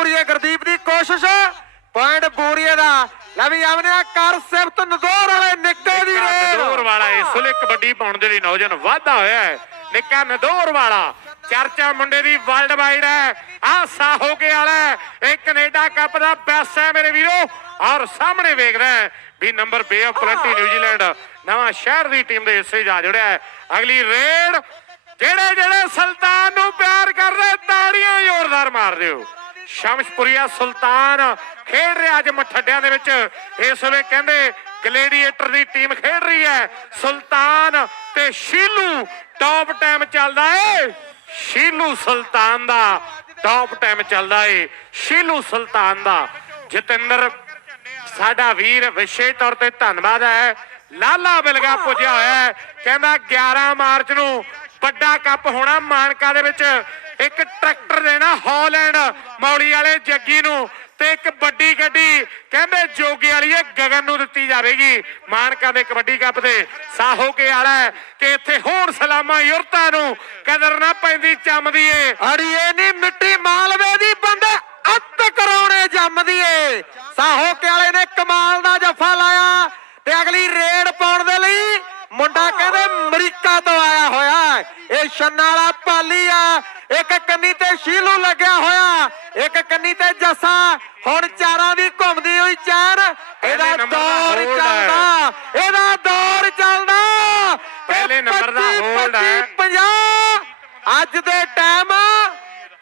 ਸ਼ਮੀਪੁਰੀਏ ਗੁਰਦੀਪ ਦੀ ਕੋਸ਼ਿਸ਼। ਪੁਆਇੰਟ ਬੂਰੀਏ ਦਾ ਲੈ ਵੀ ਆਵਨੇ ਕਰ ਸਿਫਤ ਨਦੌਰ ਵਾਲੇ ਨਿੱਕੇ ਦੀ ਨਦੌਰ ਰੇਡ ਵਾਲਾ ਇਸ ਵੇਲੇ ਕਬੱਡੀ ਪਾਉਣ ਦੇ ਲਈ ਨੌਜਵਾਨ ਵਾਧਾ ਹੋਇਆ ਹੈ। ਨਿੱਕਾ ਨਦੌਰ ਵਾਲਾ ਚਰਚਾ ਮੁੰਡੇ ਦੀ ਵਰਲਡ ਵਾਈਡ ਹੈ। ਆ ਸਾਹੋਕੇ ਵਾਲਾ। ਇਹ ਕੈਨੇਡਾ ਕੱਪ ਦਾ ਬੈਸਟ ਹੈ ਮੇਰੇ ਵੀਰੋ। ਔਰ ਸਾਹਮਣੇ ਵੇਖਦਾ ਹੈ ਵੀ number Bay of Plenty New Zealand ਨਵਾਂ ਸ਼ਹਿਰ ਦੀ ਟੀਮ ਦੇ ਹਿੱਸੇ ਜਾ ਜੁੜਿਆ ਅਗਲੀ ਰੇਡ ਜਿਹੜੇ ਜਿਹੜੇ ਸੁਲਤਾਨ ਨੂੰ ਪਿਆਰ ਕਰਦੇ ਤਾੜੀਆਂ ਜ਼ੋਰਦਾਰ ਮਾਰ ਦਿਓ। ਸ਼ਮਸ਼ਪੁਰੀਆ ਸੁਲਤਾਨ ਖੇਡ ਰਿਹਾ ਅੱਜ ਮਠੱਡਿਆਂ ਦੇ ਵਿੱਚ। ਇਸ ਵੇਲੇ ਕਹਿੰਦੇ ਗਲੇਡੀਏਟਰ ਦੀ ਟੀਮ ਖੇਡ ਰਹੀ ਹੈ। ਸੁਲਤਾਨ ਤੇ ਸ਼ੀਲੂ ਟੌਪ ਟਾਈਮ ਚੱਲਦਾ ਏ। ਸ਼ੀਲੂ ਸੁਲਤਾਨ ਦਾ ਟੌਪ ਟਾਈਮ ਚੱਲਦਾ ਏ। ਸ਼ੀਲੂ ਸੁਲਤਾਨ ਦਾ। ਜਤਿੰਦਰ, ਸਾਡਾ ਵੀਰ ਵਿਸ਼ੇਸ਼ ਤੌਰ ਤੇ ਧੰਨਵਾਦ ਹੈ। ਲਾਲਾ ਬਿਲਗਾ ਪੁੱਜਿਆ ਹੋਇਆ ਹੈ। ਕਹਿੰਦਾ 11 ਮਾਰਚ ਨੂੰ ਵੱਡਾ ਕੱਪ ਹੋਣਾ ਮਾਨਕਾ ਦੇ ਵਿੱਚ। ਇੱਕ ਟਰੈਕਟਰ ਦੇਣਾ ਹਾਲੈਂਡ, ਮੌਲੀ ਵਾਲੇ ਜੱਗੀ ਨੂੰ ਤੇ ਇੱਕ ਵੱਡੀ ਗੱਡੀ, ਕਹਿੰਦੇ ਜੋਗੀ ਵਾਲੀ ਇਹ ਗਗਨ ਨੂੰ ਦਿੱਤੀ ਜਾਵੇਗੀ ਮਾਨਕਾ ਦੇ ਕਬੱਡੀ ਕੱਪ ਦੇ ਸਾਹੋ ਕੇ ਵਾਲਾ ਕਿ ਇੱਥੇ ਹੋਣ ਸਲਾਮਾ ਯੁਰਤਾਂ ਨੂੰ ਕਦਰ ਨਾ ਪੈਂਦੀ, ਚੰਮਦੀ ਏ। ਅੜੀਏ ਨੀ ਮਿੱਟੀ ਮਾਲਵੇ ਦੀ ਬੰਦੇ ਅੱਤ ਕਰਾਉਣੇ ਜੰਮਦੀ ਏ। ਸਾਹੋ ਕੇ ਵਾਲੇ ਨੇ ਕਮਾਲ ਦਾ ਜੱਫਾ ਲਾਇਆ ਤੇ ਅਗਲੀ ਰੇਡ ਪਾਉਣ ਦੇ ਲਈ ਮੁੰਡਾ ਕਹਿੰਦੇ ਅਮਰੀਕਾ ਤੋਂ ਆਇਆ ਹੋਇਆ। ਇਹ ਛੰਨਾ ਵਾਲਾ ਪਾਲੀ ਆ। ਇੱਕ ਕੰਨੀ ਤੇ ਸ਼ੀਲੂ ਲੱਗਿਆ ਹੋਇਆ। ਇੱਕ ਕੰਨੀ ਤੇ ਜੱਸਾ। ਹੁਣ ਚਾਰਾਂ ਦੀ ਘੁੰਮਦੀ ਹੋਈ ਚੈਨ। ਇਹਦਾ ਦੌਰ। ਚੱਲਦਾ। ਇਹਦਾ ਦੌਰ ਚੱਲਦਾ। ਪਹਿਲੇ ਨੰਬਰ ਦਾ 25, hold ਹੈ। 50 ਅੱਜ ਦੇ ਟਾਈਮ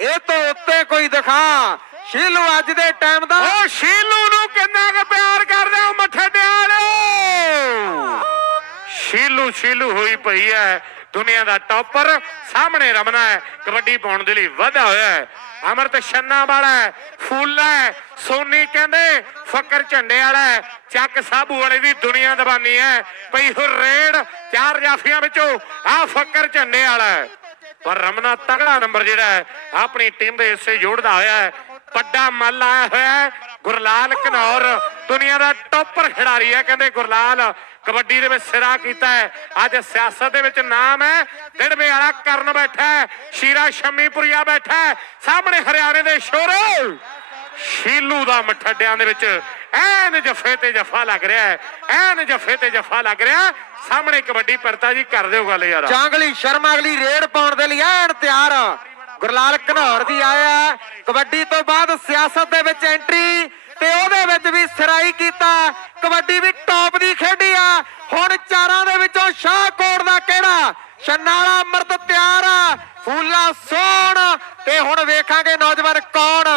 ਇਹ ਤੋਂ ਉੱਤੇ ਕੋਈ ਦਿਖਾ। ਸ਼ੀਲੂ ਅੱਜ ਦੇ ਟਾਈਮ ਦਾ। ਉਹ ਸ਼ੀਲੂ ਨੂੰ ਕਿੰਨਾ ਕੁ ਪਿਆਰ ਕਰਦੇ ਹੋ ਮਠੜਿਆਂ ਨੂੰ ਸ਼ੀਲੂ ਸ਼ੀਲੂ ਹੋਈ ਪਈ ਹੈ। ਦੁਨੀਆ ਦਾ ਟੌਪਰ ਸਾਹਮਣੇ ਰਮਨਾ ਹੈ। ਕਬੱਡੀ ਪਾਉਣ ਦੇ ਲਈ ਵਧਾ ਹੋਇਆ ਹੈ। ਅਮਰਤ ਛੰਨਾ ਵਾਲਾ ਫੂਲਾ ਸੋਨੀ ਕਹਿੰਦੇ, ਫਕਰ ਝੰਡੇ ਵਾਲਾ ਚੱਕ ਸਾਬੂ ਵਾਲੇ ਦੀ ਦੁਨੀਆ ਦਬਾਨੀ ਹੈ। ਪਈ ਹੋ ਚਾਰ ਜਾਫੀਆਂ ਵਿੱਚੋਂ। ਆ ਫਕਰ ਝੰਡੇ ਵਾਲਾ ਪਰ ਰਮਨਾ ਤਗੜਾ ਨੰਬਰ ਜਿਹੜਾ ਹੈ, ਆਪਣੀ ਟੀਮ ਦੇ ਹਿੱਸੇ ਜੋੜਦਾ ਹੋਇਆ ਹੈ। ਵੱਡਾ ਮੱਲ ਆਇਆ ਹੋਇਆ ਹੈ। ਗੁਰਲਾਲ ਘਨੌਰ ਦੁਨੀਆ ਦਾ ਟੌਪਰ ਖਿਡਾਰੀ ਹੈ। ਕਹਿੰਦੇ ਗੁਰਲਾਲ ਕਬੱਡੀ ਦੇ ਵਿੱਚ ਸਿਰਾ ਕੀਤਾ ਹੈ। ਅੱਜ ਸਿਆਸਤ ਦੇ ਵਿੱਚ ਨਾਮ ਹੈ। ਡਿੜਵੇ ਵਾਲਾ ਕਰਨ ਬੈਠਾ ਹੈ। ਸ਼ੀਰਾ ਸ਼ਮੀਪੁਰੀਆ ਬੈਠਾ ਹੈ। ਸਾਹਮਣੇ ਹਰਿਆਣੇ ਦੇ ਸ਼ੋਰ। ਸ਼ੀਲੂ ਦਾ ਮਠੱਡਿਆਂ ਦੇ ਵਿੱਚ ਐਨ ਜਫੇ ਤੇ ਜਫਾ ਲੱਗ ਰਿਹਾ ਹੈ। ਐਨ ਜਫੇ ਤੇ ਜਫਾ ਲੱਗ ਰਿਹਾ ਸਾਹਮਣੇ ਕਬੱਡੀ ਪਰਤਾ ਜੀ, ਕਰ ਦਿਓ ਗੱਲ ਯਾਰ। ਜਾਂਗਲੀ ਸ਼ਰਮਾ ਅਗਲੀ ਰੇਡ ਪਾਉਣ ਦੇ ਲਈ ਐਨ ਤਿਆਰ। ਗੁਰਲਾਲ ਘਨੌਰ ਦੀ ਆਇਆ। ਕਬੱਡੀ ਤੋਂ ਬਾਅਦ ਸਿਆਸਤ ਦੇ ਵਿੱਚ ਐਂਟਰੀ। ਤੇ ਉਹਦੇ ਵਿੱਚ ਵੀ ਸਿਰਾਈ ਕੀਤਾ। ਕਬੱਡੀ ਵੀ ਟੌਪ ਦੀ ਖੇਡੀ ਆ। ਹੁਣ ਚਾਰਾਂ ਦੇ ਵਿੱਚੋਂ ਸ਼ਾਹਕੋਟ ਦਾ ਕਿਹੜਾ? ਛੰਨਾਲਾ ਅਮਰਤ ਤਿਆਰ ਆ। ਫੂਲਾ ਸੋਹਣ। ਤੇ ਹੁਣ ਵੇਖਾਂਗੇ ਨੌਜਵਾਨ ਕੌਣ?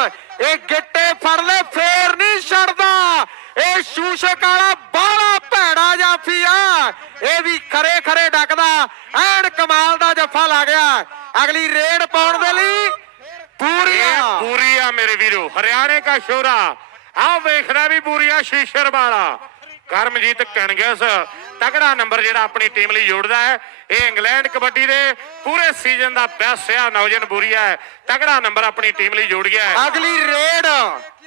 ਇਹ ਗਿੱਟੇ ਫੜ ਲੈ ਫੇਰ ਨਹੀਂ ਛੱਡਦਾ। ਇਹ ਸ਼ੂਸ਼ਕ ਵਾਲਾ ਬਾਹਲਾ ਭੈੜਾ ਜਾਫੀ ਆ ਇਹ ਵੀ ਖਰੇ ਖਰੇ ਡੱਕਦਾ। ਐਨ ਕਮਾਲ ਦਾ ਜੱਫਾ ਲਾ ਗਿਆ। ਅਗਲੀ ਰੇਡ ਪਾਉਣ ਦੇ ਲਈ ਪੂਰੀ ਪੂਰੀ ਆ ਮੇਰੇ ਵੀਰੋ। ਹਰਿਆਣੇ ਦਾ ਸ਼ੋਰਾ। ਆਹ ਵੇਖਦਾ ਵੀ ਬੂਰੀਆ ਸ਼ੀਸ਼ਰ ਵਾਲਾ। ਕਰਮਜੀਤ ਕਣਗਸ ਤਗੜਾ ਨੰਬਰ ਜਿਹੜਾ ਆਪਣੀ ਟੀਮ ਲਈ ਜੋੜਦਾ ਹੈ। ਇਹ ਇੰਗਲੈਂਡ ਕਬੱਡੀ ਦੇ ਪੂਰੇ ਸੀਜ਼ਨ ਦਾ ਬੈਸਟ ਆ ਨੌਜਨ ਬੂਰੀਆ ਹੈ ਤਗੜਾ ਨੰਬਰ ਆਪਣੀ ਟੀਮ ਲਈ ਜੋੜ ਗਿਆ ਹੈ। ਅਗਲੀ ਰੇਡ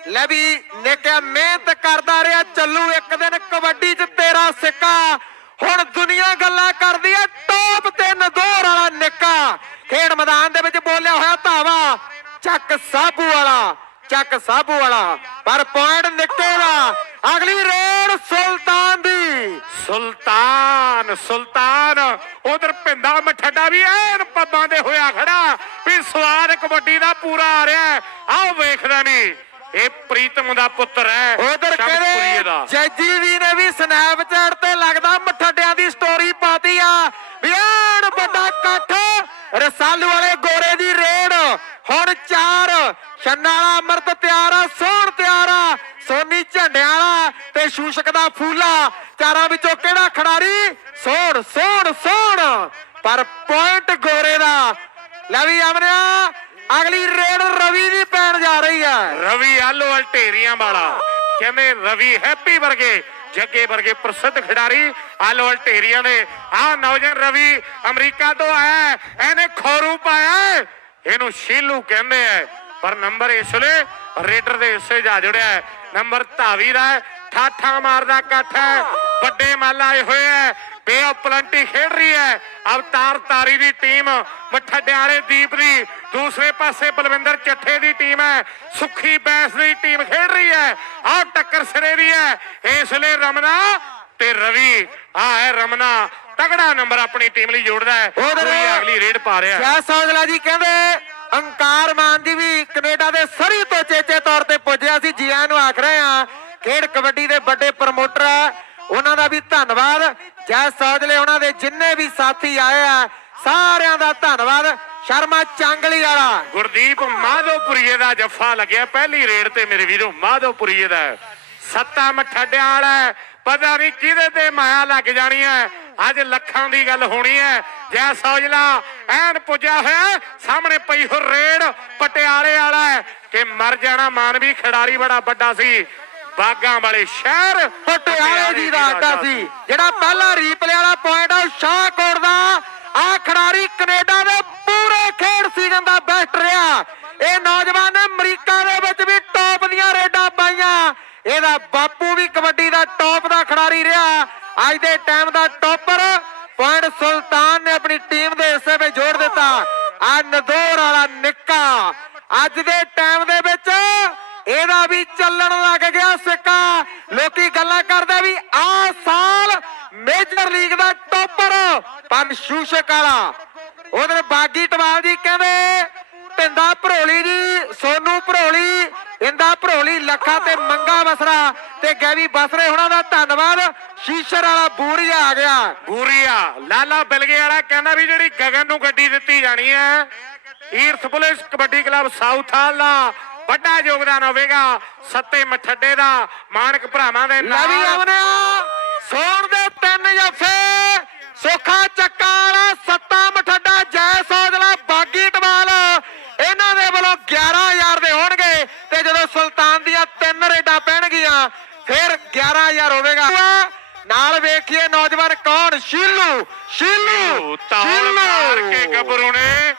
ਲੈ ਵੀ ਨਿੱਕਿਆ ਮਿਹਨਤ ਕਰਦਾ ਰਿਹਾ, ਚੱਲੂ ਇੱਕ ਦਿਨ ਕਬੱਡੀ 'ਚ ਤੇਰਾ ਸਿੱਕਾ। ਹੁਣ ਦੁਨੀਆ ਗੱਲਾਂ ਕਰਦੀ ਐ ਟੌਪ ਤੇ ਨਦੌਰ ਵਾਲਾ ਨਿੱਕਾ। ਖੇਡ ਮੈਦਾਨ ਦੇ ਵਿੱਚ ਬੋਲਿਆ ਹੋਇਆ ਧਾਵਾ, ਚੱਕ ਸਾਬੂ ਵਾਲਾ। ਚੱਕ ਸਾਬੂ ਵਾਲਾ ਪਰ ਪੁਆਇੰਟ ਨਿੱਕੇ ਦਾ ਅਗਲੀ ਰੇਡ ਸੁਲਤਾਨ ਦੀ। ਸੁਲਤਾਨ ਸੁਲਤਾਨ ਉਧਰ ਪਿੰਦਾ ਮਠੱਡਾ ਵੀ ਐਨ ਪੱਬਾਂ ਦੇ ਹੋਇਆ ਖੜਾ ਵੀ ਸਵਾਦ ਕਬੱਡੀ ਦਾ ਪੂਰਾ ਆ ਰਿਹਾ। ਆਹ ਵੇਖਦਾ ਨਹੀਂ ਇਹ ਪ੍ਰੀਤਮ ਦਾ ਪੁੱਤਰ ਹੈ ਉਧਰ ਕਹਿੰਦੇ ਦਾ। ਜੈਜੀ ਵੀ ਨੇ ਵੀ ਸਨੈਪਚੈਟ ਤੇ ਲੱਗਦਾ ਮਠੱਡਿਆਂ ਦੀ ਸਟੋਰੀ ਪਾਤੀ ਆ ਵੀ ਐਨ ਵੱਡਾ ਇਕੱਠ ਰਸਾਲੂ ਵਾਲੇ ਗੋਰੇ ਦੀ ਰੇਡ ਹੁਣ ਚਾਰ ਛੰਨਾ ਵਾਲਾ ਅਮਰਤ ਤਿਆਰਾ ਸੋਹਣ ਤਿਆਰ ਸੋਨੀ ਝੰਡਿਆਂ ਵਾਲਾ ਤੇ ਸ਼ੂਸ਼ਕ ਦਾ ਫੂਲਾ। ਚਾਰਾਂ ਵਿੱਚੋਂ ਕਿਹੜਾ ਖਿਡਾਰੀ? ਸੋਹਣ ਸੋਹਣ ਸੋਹਣ। ਪਰ ਪੁਆਇੰਟ ਗੋਰੇ ਦਾ। ਲੈ ਵੀ ਅਮਰਿਆ ਅਗਲੀ ਰੇਡ ਰਵੀ ਦੀ ਪੈਣ ਜਾ ਰਹੀ ਆ। ਰਵੀ ਆਲੋ ਅਲਟੇਰੀਆਂ ਵਾਲਾ। ਕਹਿੰਦੇ ਰਵੀ ਹੈਪੀ ਵਰਗੇ, ਜੱਗੇ ਵਰਗੇ ਪ੍ਰਸਿੱਧ ਖਿਡਾਰੀ ਆਲੋ ਅਲਟੇਰੀਆਂ ਦੇ। ਆਹ ਨੌਜਵਾਨ ਰਵੀ ਅਮਰੀਕਾ ਤੋਂ ਆਇਆ, ਇਹਨੇ ਖੋਰੂ ਪਾਇਆ ਇਹਨੂੰ ਸ਼ੀਲੂ ਕਹਿੰਦੇ ਆ। ਪਰ ਨੰਬਰ ਇਸ ਵੇਲੇ ਰੇਡਰ ਦੇ ਹਿੱਸੇ ਜਾ ਜੁੜਿਆ ਹੈ। ਨੰਬਰ ਧਾਵੀ ਦਾ ਹੈ। ਠਾਠਾ ਮਾਰਦਾ ਕੱਠ ਹੈ। ਵੱਡੇ ਮੱਲ ਆਏ ਹੋਏ ਐ ਬੇ ਪਲੰਟੀ ਖੇਡ ਰਹੀ ਹੈ। ਅਵਤਾਰ ਤਾਰੀ ਦੀ ਟੀਮ ਮਠੱਡਿਆਂ ਵਾਲੇ ਦੀਪ ਦੀ। ਦੂਸਰੇ ਪਾਸੇ ਬਲਵਿੰਦਰ ਚੱਠੇ ਦੀ ਟੀਮ ਹੈ ਸੁੱਖੀ ਬੈਂਸ ਦੀ ਟੀਮ ਖੇਡ ਰਹੀ ਹੈ। ਆਹ ਟੱਕਰ ਸਿਰੇ ਦੀ ਹੈ। ਇਸ ਲਈ ਰਮਨਾ ਤੇ ਰਵੀ ਆ ਹੈ ਰਮਨਾ। ਤਗੜਾ ਨੰਬਰ ਆਪਣੀ ਟੀਮ ਲਈ ਜੋੜਦਾ ਹੈ। ਪੂਰੀ ਅਗਲੀ ਰੇਡ ਪਾ ਰਿਹਾ ਹੈ। ਜੈ ਸੌਗਲਾ ਜੀ ਕਹਿੰਦੇ ਅੰਕਾਰ ਮਾਨ ਜੀ ਵੀ ਕੈਨੇਡਾ ਦੇ ਸਰੀ ਤੋਂ ਚੇਚੇ ਤੌਰ ਤੇ ਪੁੱਜਿਆ ਸੀ, ਜੀ ਨੂੰ ਆਖ ਰਹੇ ਆ ਖੇਡ ਕਬੱਡੀ ਦੇ ਵੱਡੇ ਪ੍ਰਮੋਟਰ ਆ ਉਹਨਾਂ ਦਾ ਵੀ ਧੰਨਵਾਦ। ਜੈ ਸੌਜਲੇ ਉਹਨਾਂ ਦੇ ਜਿੰਨੇ ਵੀ ਸਾਥੀ ਆਏ ਆ, ਸਾਰਿਆਂ ਦਾ ਧੰਨਵਾਦ। ਸ਼ਰਮਾ ਚਾਂਗਲੀ ਵਾਲਾ। ਗੁਰਦੀਪ ਮਾਧੋਪੁਰੀਏ ਦਾ ਜੱਫਾ ਲੱਗਿਆ, ਪਹਿਲੀ ਰੇਡ ਤੇ ਮੇਰੇ ਵੀਰੋ, ਮਾਧੋਪੁਰੀਏ ਦਾ। ਸੱਤਾ ਮਠੱਡਿਆਂ ਵਾਲਾ ਪਤਾ ਨਹੀਂ ਕਿਹਦੇ ਤੇ ਮਾਇਆ ਲੱਗ ਜਾਣੀ ਹੈ, ਅੱਜ ਲੱਖਾਂ ਦੀ ਗੱਲ ਹੋਣੀ ਹੈ। ਜੈ ਸੌਜਲਾ ਐਨ ਪੁੱਜਿਆ ਹੋਇਆ। ਸਾਹਮਣੇ ਪਈ ਹੋ ਰੇਡ ਪਟਿਆਲੇ ਵਾਲਾ ਹੈ ਕਿ ਮਰ ਜਾਣਾ ਮਾਨਵੀ ਖਿਡਾਰੀ ਬੜਾ ਵੱਡਾ ਸੀ। ਬਾਗਾਂ ਵਾਲੇ ਸ਼ਹਿਰ ਪਟਿਆਲੇ ਦਾ ਅੱਡਾ ਸੀ ਜਿਹੜਾ ਪਹਿਲਾ ਰੀਪਲੇ ਵਾਲਾ ਪੁਆਇੰਟ ਆ ਸ਼ਾਹਕੋਟ ਦਾ ਆ ਖਿਡਾਰੀ ਕੈਨੇਡਾ ਦੇ ਪੂਰੇ ਖੇਡ ਸੀਜ਼ਨ ਦਾ ਬੈਸਟ ਰਿਹਾ। ਇਹ ਨੌਜਵਾਨ ਨੇ ਅਮਰੀਕਾ ਦੇ ਵਿੱਚ ਵੀ ਟੌਪ ਦੀਆਂ ਰੇਡਾਂ ਪਾਈਆਂ। ਇਹਦਾ ਬਾਪੂ ਵੀ ਕਬੱਡੀ ਦਾ ਟੌਪ ਦਾ ਖਿਡਾਰੀ ਰਿਹਾ। ਅੱਜ ਦੇ ਟਾਈਮ ਦਾ ਟੌਪਰ ਪੁਆਇੰਟ ਸੁਲਤਾਨ ਨੇ ਆਪਣੀ ਟੀਮ ਦੇ ਹਿੱਸੇ ਵਿੱਚ ਜੋੜ ਦਿੱਤਾ। ਆ ਨਦੌਰ ਵਾਲਾ ਨਿੱਕਾ। ਅੱਜ ਦੇ ਟਾਈਮ ਦੇ ਵਿੱਚ ਇਹਦਾ ਵੀ ਚੱਲਣ ਲੱਗ ਗਿਆ ਸਿੱਕਾ। ਲੋਕੀ ਗੱਲਾਂ ਕਰਦੇ ਵੀ ਆ ਸਾਲ ਮੇਜਰ ਲੀਗ ਦਾ ਟੌਪਰ ਪੰਨ ਸ਼ੂਸ਼ਕ ਵਾਲਾ। ਉਹਦੇ ਬਾਗੀ ਟਵਾਲ ਜੀ ਕਹਿੰਦੇ ਪਿੰਦਾ ਭਰੋਲੀ ਜੀ ਸੋਨੂ ਭਰੋਲੀ ਇੰਦਾ ਭਰੋਲੀ ਲੱਖਾ ਤੇ ਮੰਗਾ ਬਸਰਾ ਤੇ ਗੈਵੀ ਬਸਰੇ ਹੁਣਾਂ ਦਾ ਧੰਨਵਾਦ। ਸ਼ੀਸ਼ਰ ਵਾਲਾ ਬੂਰੀਆ ਆ ਗਿਆ। ਬੂਰੀਆ ਲਾਲਾ ਬਿਲਗੇ ਵਾਲਾ ਕਹਿੰਦਾ ਵੀ ਜਿਹੜੀ ਗਗਨ ਨੂੰ ਗੱਡੀ ਦਿੱਤੀ ਜਾਣੀ ਹੈ ਈਰਥ police kabaddi club Southall ਦਾ ਵੱਡਾ ਯੋਗਦਾਨ ਹੋਵੇਗਾ। ਸੱਤੇ ਮਠੱਡੇ ਦਾ ਮਾਨਕ ਭਰਾਵਾਂ ਦੇ ਲਵੀ ਨਾਲ। ਸੋਣ ਦੇ ਤਿੰਨ ਜੱਫੇ ਸੁੱਖਾ ਚੱਕਾ ਵਾਲਾ ਸੱਤਾ ਮਠੱਡਾ ਜੈ ਸੌਜਲਾ ਬਾਗੀ ਟਵਾਲ ਇਹਨਾਂ ਦੇ ਵੱਲੋਂ 11000 ਦੇ ਹੋਣਗੇ ਤੇ ਜਦੋਂ ਸੁਲਤਾਨ ਦੀਆਂ ਤਿੰਨ ਰੇਡਾਂ ਪੈਣਗੀਆਂ ਫਿਰ 11000 ਹੋਵੇਗਾ। ਨਾਲ ਵੇਖੀਏ ਨੌਜਵਾਨ ਕੌਣ? ਸ਼ੀਲੂ। ਸ਼ੀਲੂ। ਤੌਲ ਮਾਰ ਕੇ ਗੱਭਰੂ ਨੇ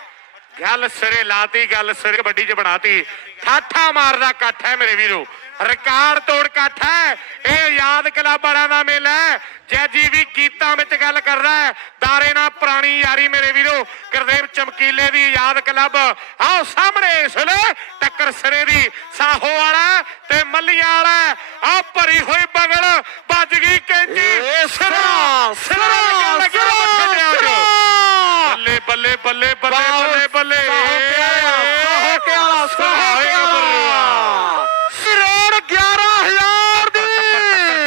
ਗੱਲ ਸਿਰੇ ਲਾਤੀ ਗੱਲ ਸਿਰੇ ਕਬੱਡੀ 'ਚ ਬਣਾਤੀ। ਠਾਠਾ ਮਾਰਦਾ ਇਕੱਠ ਹੈ ਮੇਰੇ ਵੀਰੋ। ਰਿਕਾਰਡ ਤੋੜ ਇਕੱਠ ਹੈ। ਇਹ ਯਾਦ ਕਲੱਬਾਂ ਦਾ ਮੇਲਾ ਹੈ। ਜੈਜੀ ਵੀ ਗੀਤਾਂ ਵਿੱਚ ਗੱਲ ਕਰਦਾ ਹੈ। ਦਾਰੇ ਨਾਲ ਪੁਰਾਣੀ ਯਾਰੀ ਮੇਰੇ ਵੀਰੋ। ਗੁਰਦੇਵ ਚਮਕੀਲੇ ਦੀ ਯਾਦ ਕਲੱਬ। ਆਓ ਸਾਹਮਣੇ ਇਸ ਵੇਲੇ ਟੱਕਰ ਸਿਰੇ ਦੀ। ਸਾਹੋ ਵਾਲਾ ਤੇ ਮੱਲੀਆਂ ਵਾਲਾ ਆ ਭਰੀ ਹੋਈ ਵੱਜ ਗਈ ਕੈਂਚੀ। ਸਿਰਾ ਸਿਰਾ ਲੱਗਣ ਲੱਗਿਆ ਮੱਥੇ ਤੇ ਆ ਜਾਓ ਬੱਲੇ ਬੱਲੇ ਬੱਲੇ ਬੱਲੇ ਬੱਲੇ ਬੱਲੇ। ਸਾਹੋ ਵਾਲਾ ਸਾਹੋ ਵਾਲਾ ਸਿਰੋੜ 11000 ਦੀ।